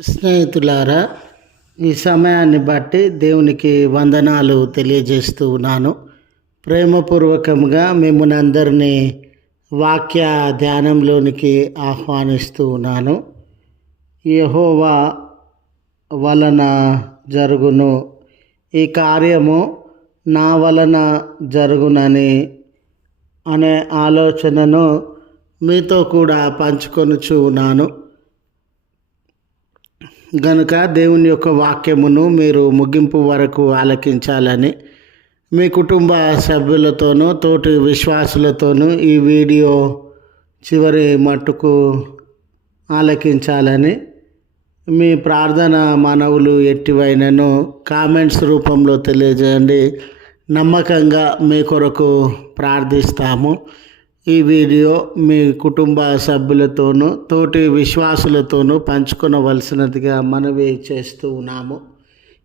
స్నేహితులారా ఈ సమయాన్ని బట్టి దేవునికి వందనాలు తెలియజేస్తూ ఉన్నాను. ప్రేమపూర్వకంగా మిమ్మల్ని అందరినీ వాక్య ధ్యానంలోనికి ఆహ్వానిస్తూ ఉన్నాను. యహోవా వలన జరుగును. ఈ కార్యము నా వలన జరుగునని అనే ఆలోచనను మీతో కూడా పంచుకొనుచు ఉన్నాను. గనుక దేవుని యొక్క వాక్యమును మీరు ముగింపు వరకు ఆలకించాలని మీ కుటుంబ సభ్యులతోనూ తోటి విశ్వాసులతోనూ ఈ వీడియో చివరి మట్టుకు ఆలకించాలని మీ ప్రార్థన మనవులు ఎట్టివైనను కామెంట్స్ రూపంలో తెలియజేయండి. నమ్మకంగా మీ కొరకు ప్రార్థిస్తాము. ఈ వీడియో మీ కుటుంబ సభ్యులతోనూ తోటి విశ్వాసులతోనూ పంచుకునవలసినదిగా మనవి చేస్తూ ఉన్నాము.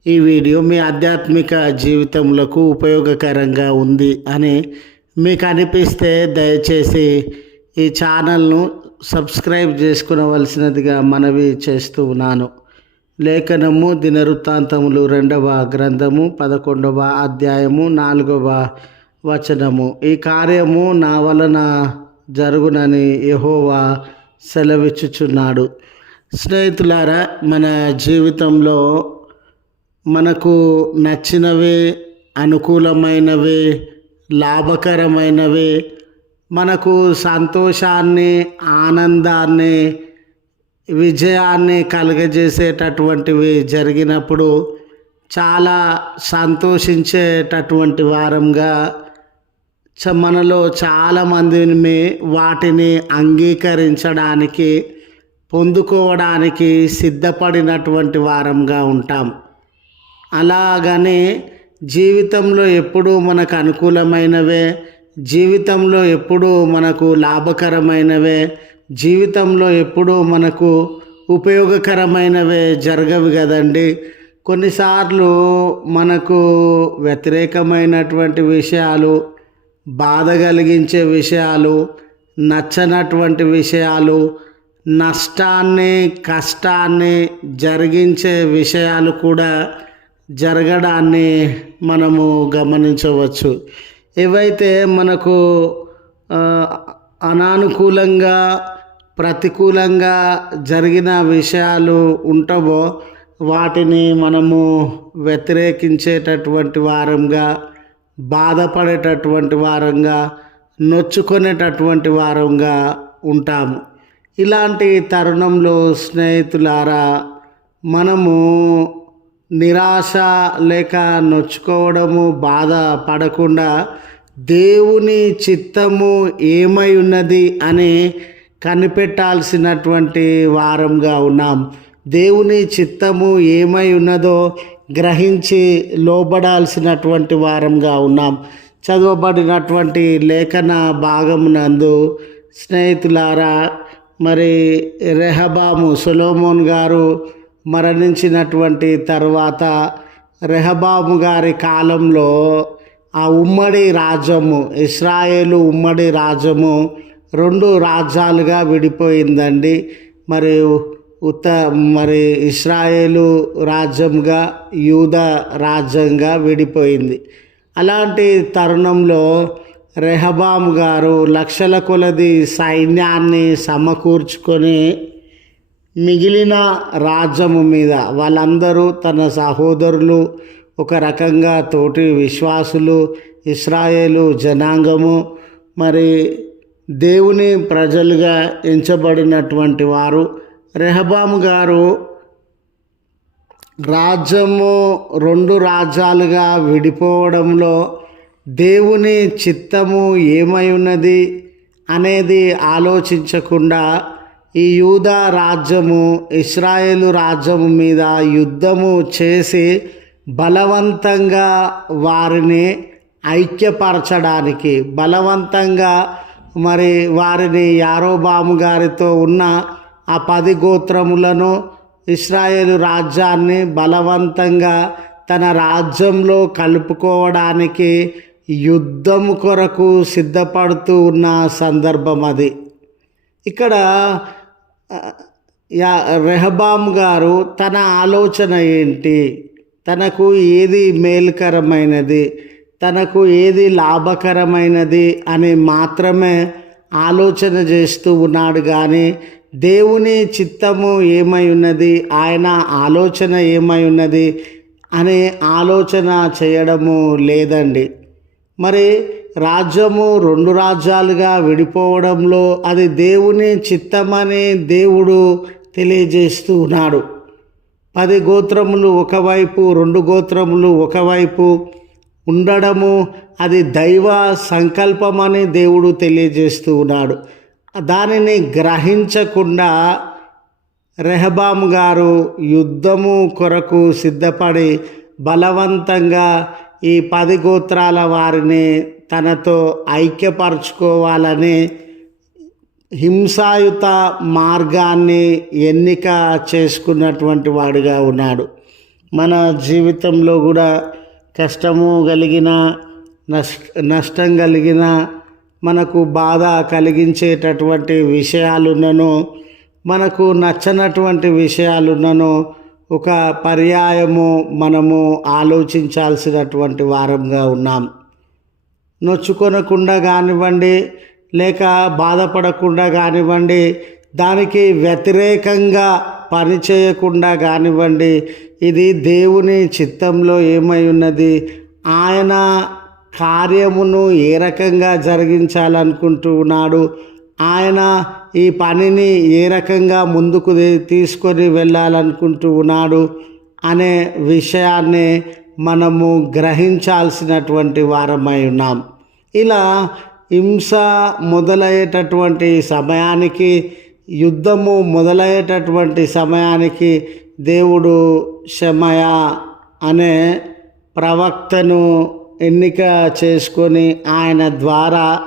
ఈ వీడియో మీ ఆధ్యాత్మిక జీవితములకు ఉపయోగకరంగా ఉంది అని మీకు అనిపిస్తే దయచేసి ఈ ఛానల్ను సబ్స్క్రైబ్ చేసుకునవలసినదిగా మనవి చేస్తూ ఉన్నాను. లేఖనము దినవృత్తాంతములు రెండవ గ్రంథము పదకొండవ అధ్యాయము నాలుగవ వచనము. ఈ కార్యము నా వలన జరుగునని యహోవా సెలవిచ్చుచున్నాడు. స్నేహితులారా మన జీవితంలో మనకు నచ్చినవి అనుకూలమైనవి లాభకరమైనవి మనకు సంతోషాన్ని ఆనందాన్ని విజయాన్ని కలుగజేసేటటువంటివి జరిగినప్పుడు చాలా సంతోషించేటటువంటి వారంగా మనలో చాలామందిని వాటిని అంగీకరించడానికి పొందుకోవడానికి సిద్ధపడినటువంటి వారంగా ఉంటాం. అలాగని జీవితంలో ఎప్పుడూ మనకు అనుకూలమైనవే జీవితంలో ఎప్పుడూ మనకు లాభకరమైనవే జీవితంలో ఎప్పుడూ మనకు ఉపయోగకరమైనవే జరగవు కదండి. కొన్నిసార్లు మనకు వ్యతిరేకమైనటువంటి విషయాలు బాధ కలిగించే విషయాలు నచ్చనటువంటి విషయాలు నష్టాన్ని కష్టాన్ని జరిగించే విషయాలు కూడా జరగడాన్ని మనము గమనించవచ్చు. ఏవైతే మనకు అనానుకూలంగా ప్రతికూలంగా జరిగిన విషయాలు ఉంటావో వాటిని మనము వ్యతిరేకించేటటువంటి వారంగా బాధపడేటటువంటి వారంగా నొచ్చుకునేటటువంటి వారంగా ఉంటాము. ఇలాంటి తరుణంలో స్నేహితులారా మనము నిరాశ లేక నొచ్చుకోవడము బాధ పడకుండా దేవుని చిత్తము ఏమై ఉన్నది అని కనిపెట్టాల్సినటువంటి వారంగా ఉన్నాం. దేవుని చిత్తము ఏమై ఉన్నదో గ్రహించి లోబడాల్సినటువంటి వారంగా ఉన్నాం. చదవబడినటువంటి లేఖన భాగమునందు స్నేహితులారా మరి రెహబాము సొలోమోన్ గారు మరణించినటువంటి తర్వాత రెహబాము గారి కాలంలో ఆ ఉమ్మడి రాజ్యము ఇస్రాయేలు ఉమ్మడి రాజ్యము రెండు రాజ్యాలుగా విడిపోయిందండి. మరియు ఉత్త మరి ఇస్రాయేలు రాజ్యంగా యూద రాజ్యంగా విడిపోయింది. అలాంటి తరుణంలో రెహబామ్ గారు లక్షల కొలది సైన్యాన్ని సమకూర్చుకొని మిగిలిన రాజ్యము మీద వాళ్ళందరూ తన సహోదరులు ఒక రకంగా తోటి విశ్వాసులు ఇస్రాయేలు జనాంగము మరి దేవుని ప్రజలుగా ఎంచబడినటువంటి వారు రెహబాము గారు రాజ్యము రెండు రాజ్యాలుగా విడిపోవడంలో దేవుని చిత్తము ఏమై ఉన్నది అనేది ఆలోచించకుండా ఈ యూదా రాజ్యము ఇస్రాయేలు రాజ్యము మీద యుద్ధము చేసి బలవంతంగా వారిని ఐక్యపరచడానికి బలవంతంగా మరి వారిని యారోబాము గారితో ఉన్న ఆ పది గోత్రములను ఇస్రాయేలు రాజ్యాన్ని బలవంతంగా తన రాజ్యంలో కలుపుకోవడానికి యుద్ధం కొరకు సిద్ధపడుతూ ఉన్న సందర్భం అది. ఇక్కడ యా రెహబామ్ గారు తన ఆలోచన ఏంటి? తనకు ఏది మేలుకరమైనది? తనకు ఏది లాభకరమైనది? అని మాత్రమే ఆలోచన చేస్తూ ఉన్నాడు కానీ దేవుని చిత్తము ఏమై ఉన్నది? ఆయన ఆలోచన ఏమై ఉన్నది? అనే ఆలోచన చేయడము లేదండి. మరి రాజ్యము రెండు రాజ్యాలుగా విడిపోవడంలో అది దేవుని చిత్తమని దేవుడు తెలియజేస్తూ ఉన్నాడు. పది గోత్రములు ఒకవైపు రెండు గోత్రములు ఒకవైపు ఉండడము అది దైవ సంకల్పమని దేవుడు తెలియజేస్తూ ఉన్నాడు. దానిని గ్రహించకుండా రెహబాము గారు యుద్ధము కొరకు సిద్ధపడి బలవంతంగా ఈ పది గోత్రాల వారిని తనతో ఐక్యపరచుకోవాలని హింసాయుత మార్గాన్ని ఎన్నిక చేసుకున్నటువంటి వాడుగా ఉన్నాడు. మన జీవితంలో కూడా కష్టము కలిగిన నష్ట నష్టం కలిగిన మనకు బాధ కలిగించేటటువంటి విషయాలున్నను మనకు నచ్చనటువంటి విషయాలున్నను ఒక పర్యాయము మనము ఆలోచించాల్సినటువంటి వారంగా ఉన్నాం. నొచ్చుకొనకుండా కానివ్వండి లేక బాధపడకుండా కానివ్వండి దానికి వ్యతిరేకంగా పని చేయకుండా కానివ్వండి ఇది దేవుని చిత్తంలో ఏమై ఉన్నది? ఆయన కార్యమును ఏ రకంగా జరిగించాలనుకుంటూ ఉన్నాడు? ఆయన ఈ పనిని ఏ రకంగా ముందుకు తీసుకొని వెళ్ళాలనుకుంటూ ఉన్నాడు అనే విషయాన్ని మనము గ్రహించాల్సినటువంటి వారమై ఉన్నాం. ఇలా హింస మొదలయ్యేటటువంటి సమయానికి యుద్ధము మొదలయ్యేటటువంటి సమయానికి దేవుడు శమయ అనే ప్రవక్తను ఎన్నిక చేసుకొని ఆయన ద్వారా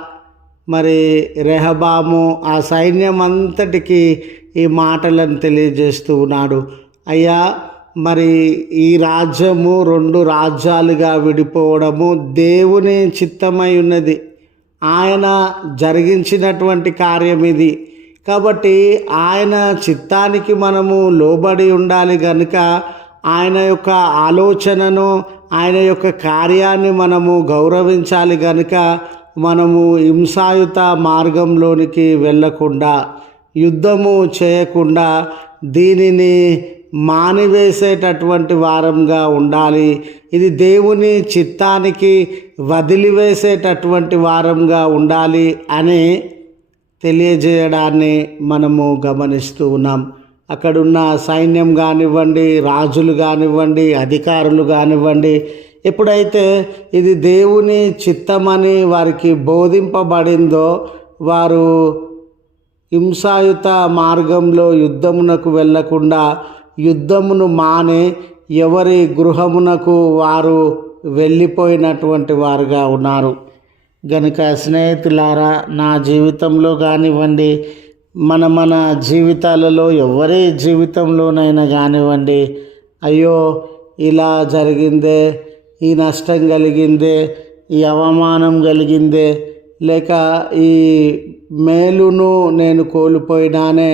మరి రెహబాము ఆ సైన్యం అంతటికి ఈ మాటలను తెలియజేస్తూ ఉన్నాడు. అయ్యా మరి ఈ రాజ్యము రెండు రాజ్యాలుగా విడిపోవడము దేవుని చిత్తమై ఉన్నది. ఆయన జరిగించినటువంటి కార్యం ఇది. కాబట్టి ఆయన చిత్తానికి మనము లోబడి ఉండాలి కనుక ఆయన యొక్క ఆలోచనను ఆయన యొక్క కార్యాన్ని మనము గౌరవించాలి కనుక మనము హింసాయుత మార్గంలోనికి వెళ్ళకుండా యుద్ధము చేయకుండా దీనిని మానివేసేటటువంటి వారంగా ఉండాలి. ఇది దేవుని చిత్తానికి వదిలివేసేటటువంటి వారంగా ఉండాలి అని తెలియజేయడాన్ని మనము గమనిస్తూ ఉన్నాం. అక్కడున్న సైన్యం కానివ్వండి రాజులు కానివ్వండి అధికారులు కానివ్వండి ఎప్పుడైతే ఇది దేవుని చిత్తమని వారికి బోధింపబడిందో వారు హింసాయుత మార్గంలో యుద్ధమునకు వెళ్ళకుండా యుద్ధమును మాని ఎవరి గృహమునకు వారు వెళ్ళిపోయినటువంటి వారుగా ఉన్నారు. గనుక స్నేహితులారా నా జీవితంలో కానివ్వండి మన మన జీవితాలలో ఎవరి జీవితంలోనైనా కానివ్వండి అయ్యో ఇలా జరిగిందే ఈ నష్టం కలిగిందే ఈ అవమానం కలిగిందే లేక ఈ మేలును నేను కోల్పోయినానే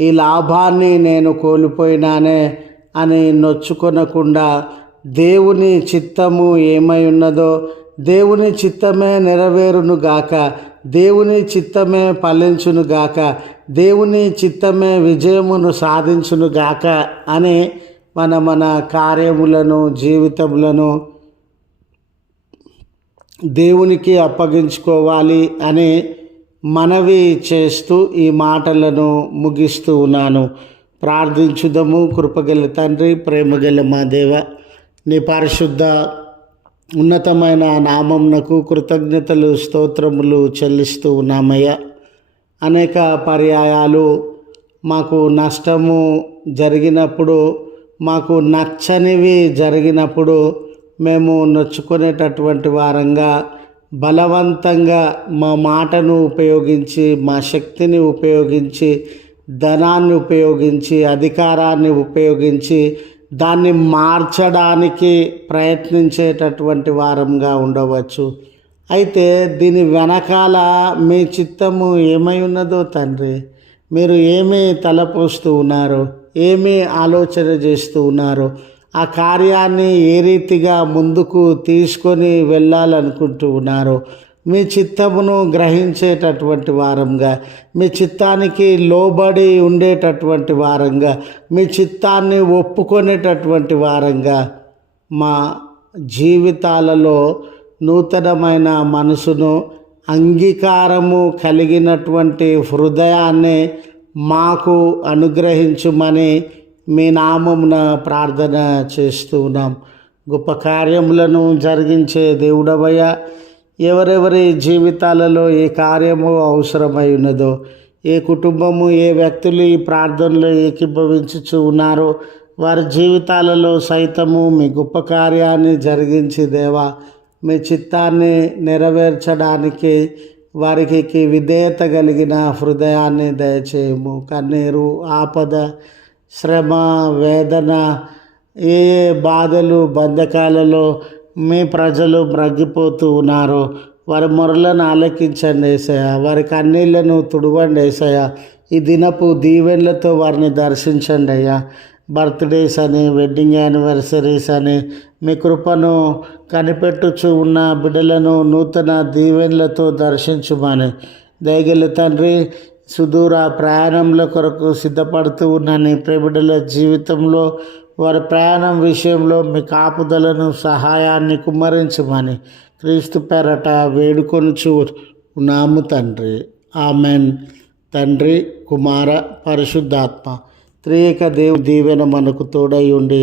ఈ లాభాన్ని నేను కోల్పోయినానే అని నొచ్చుకొనకుండా దేవుని చిత్తము ఏమై ఉన్నదో దేవుని చిత్తమే నెరవేరును గాక దేవుని చిత్తమే ఫలించును గాక దేవుని చిత్తమే విజయమును సాధించును గాక అని మన మన కార్యములను జీవితములను దేవునికి అప్పగించుకోవాలి అని మనవి చేస్తూ ఈ మాటలను ముగిస్తూ ఉన్నాను. ప్రార్థించుదము. కృపగల తండ్రి ప్రేమగల మా దేవ నీ పరిశుద్ధ ఉన్నతమైన నామంనకు కృతజ్ఞతలు స్తోత్రములు చెల్లిస్తూ ఉన్నామయ్యా. అనేక పర్యాయాలు మాకు నష్టము జరిగినప్పుడు మాకు నచ్చనివి జరిగినప్పుడు మేము నొచ్చుకునేటటువంటి వారంగా బలవంతంగా మా మాటను ఉపయోగించి మా శక్తిని ఉపయోగించి ధనాన్ని ఉపయోగించి అధికారాన్ని ఉపయోగించి దాన్ని మార్చడానికి ప్రయత్నించేటటువంటి వారంగా ఉండవచ్చు. అయితే దీని వెనకాల మీ చిత్తము ఏమై ఉన్నదో తండ్రి మీరు ఏమి తలపోస్తూ ఉన్నారో ఏమి ఆలోచన చేస్తూ ఉన్నారో ఆ కార్యాన్ని ఏ రీతిగా ముందుకు తీసుకొని వెళ్ళాలనుకుంటూ ఉన్నారో మీ చిత్తమును గ్రహించేటటువంటి వారంగా మీ చిత్తానికి లోబడి ఉండేటటువంటి వారంగా మీ చిత్తాన్ని ఒప్పుకొనేటటువంటి వారంగా మా జీవితాలలో నూతనమైన మనసును అంగీకారము కలిగినటువంటి హృదయాన్ని మాకు అనుగ్రహించుమని మీ నామమున ప్రార్థన చేస్తూ ఉన్నాం. గొప్ప కార్యములను జరిగించే దేవుడవయ్య ఎవరెవరి జీవితాలలో ఏ కార్యము అవసరమై ఉన్నదో ఏ కుటుంబము ఏ వ్యక్తులు ఈ ప్రార్థనలో ఏకీభవించుచు ఉన్నారో వారి జీవితాలలో సైతము మీ గొప్ప కార్యాన్ని జరిగించి దేవా మీ చిత్తాన్ని నెరవేర్చడానికి వారికి విధేయత కలిగిన హృదయాన్ని దయచేయము. కన్నీరు ఆపద శ్రమ వేదన ఏ ఏ బాధలు బంధకాలలో మీ ప్రజలు మ్రగ్గిపోతూ ఉన్నారో. వారి మొరలను ఆలకించండి ఏసయ్య. వారి కన్నీళ్ళను తుడవండి ఏసయ్య. ఈ దినపు దీవెన్లతో వారిని దర్శించండి అయ్యా. బర్త్డేస్ అని వెడ్డింగ్ యానివర్సరీస్ అని మీ కృపను కనిపెట్టుచు ఉన్న బిడ్డలను నూతన దీవెనలతో దర్శించుమని. దయగల తండ్రి సుదూర ప్రయాణంల కొరకు సిద్ధపడుతూ ఉన్న నీ ప్రేమిడుల జీవితంలో వారి ప్రయాణం విషయంలో మీ కాపుదలను సహాయాన్ని కుమ్మరించమని క్రీస్తు పేరట వేడుకొనుచు ఉన్నాము తండ్రి. ఆమెన్. తండ్రి కుమార పరిశుద్ధాత్మ త్రియక దేవు దీవెన మనకు తోడై ఉండి